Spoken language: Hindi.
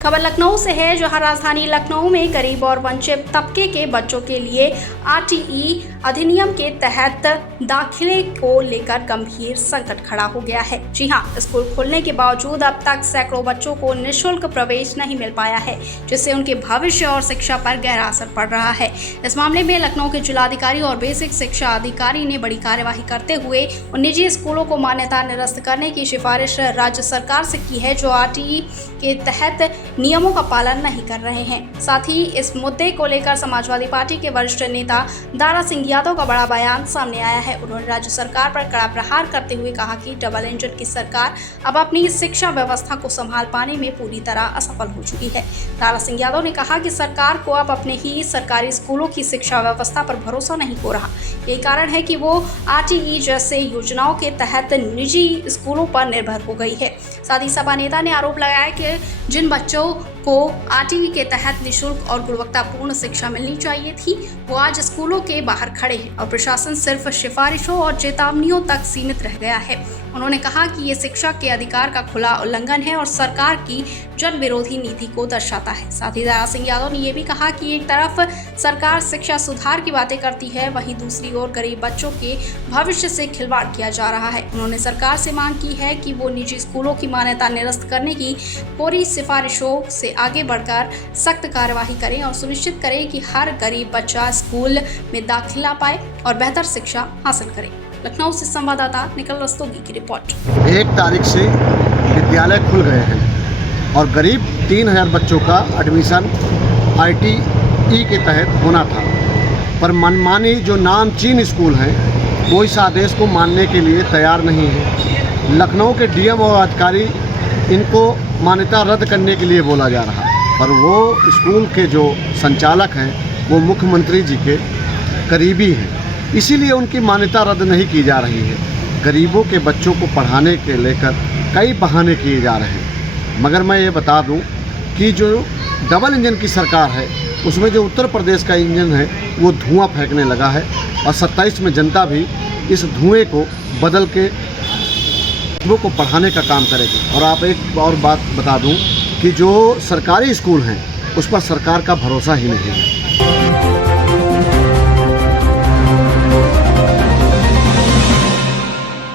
खबर लखनऊ से है, जहां राजधानी लखनऊ में गरीब और वंचित तबके के बच्चों के लिए आरटीई अधिनियम के तहत दाखिले को लेकर गंभीर संकट खड़ा हो गया है। जी हां, स्कूल खुलने के बावजूद अब तक सैकड़ों बच्चों को निःशुल्क प्रवेश नहीं मिल पाया है, जिससे उनके भविष्य और शिक्षा पर गहरा असर पड़ रहा है। इस मामले में लखनऊ के जिलाधिकारी और बेसिक शिक्षा अधिकारी ने बड़ी कार्यवाही करते हुए उन निजी स्कूलों को मान्यता निरस्त करने की सिफारिश राज्य सरकार से की है, जो आरटीई के तहत नियमों का पालन नहीं कर रहे हैं। साथ ही इस मुद्दे को लेकर समाजवादी पार्टी के वरिष्ठ नेता दारा सिंह यादव का बड़ा बयान सामने आया है। उन्होंने राज्य सरकार पर कड़ा प्रहार करते हुए कहा कि डबल इंजन की सरकार अब अपनी शिक्षा व्यवस्था को संभाल पाने में पूरी तरह असफल हो चुकी है। दारा सिंह यादव ने कहा कि सरकार को अब अपने ही सरकारी स्कूलों की शिक्षा व्यवस्था पर भरोसा नहीं हो रहा। यही कारण है कि वो आरटीई जैसे योजनाओं के तहत निजी स्कूलों पर निर्भर हो गई है। साथ ही सपा नेता ने आरोप लगाया कि जिन बच्चों को आरटीई के तहत निःशुल्क और गुणवत्तापूर्ण शिक्षा मिलनी चाहिए थी, वो आज स्कूलों के बाहर खड़े हैं और प्रशासन सिर्फ सिफारिशों और चेतावनियों तक सीमित रह गया है। उन्होंने कहा कि ये शिक्षा के अधिकार का खुला उल्लंघन है और सरकार की जन विरोधी नीति को दर्शाता है। साथ ही दारा सिंह यादव ने यह भी कहा कि एक तरफ सरकार शिक्षा सुधार की बातें करती है, वहीं दूसरी ओर गरीब बच्चों के भविष्य से खिलवाड़ किया जा रहा है। उन्होंने सरकार से मांग की है कि वो निजी स्कूलों की मान्यता निरस्त करने की पूरी सिफारिशों से आगे बढ़कर सख्त कार्यवाही करें और सुनिश्चित करें कि हर गरीब बच्चा स्कूल में दाखिला पाए और बेहतर शिक्षा हासिल करे। लखनऊ से संवाददाता निखिल रस्तोगी की रिपोर्ट। 1 तारीख से विद्यालय खुल गए हैं और करीब 3000 बच्चों का एडमिशन आरटीई के तहत होना था, पर मनमानी जो नामचीन स्कूल हैं वो इस आदेश को मानने के लिए तैयार नहीं है। लखनऊ के डीएम और अधिकारी इनको मान्यता रद्द करने के लिए बोला जा रहा है, पर वो स्कूल के जो संचालक हैं वो मुख्यमंत्री जी के करीबी हैं, इसीलिए उनकी मान्यता रद्द नहीं की जा रही है। गरीबों के बच्चों को पढ़ाने के लेकर कई बहाने किए जा रहे हैं, मगर मैं ये बता दूं कि जो डबल इंजन की सरकार है उसमें जो उत्तर प्रदेश का इंजन है वो धुआं फेंकने लगा है और 27 में जनता भी इस धुएं को बदल के वो को पढ़ाने का काम करेगी। और आप एक और बात बता दूं कि जो सरकारी स्कूल हैं उस पर सरकार का भरोसा ही नहीं है।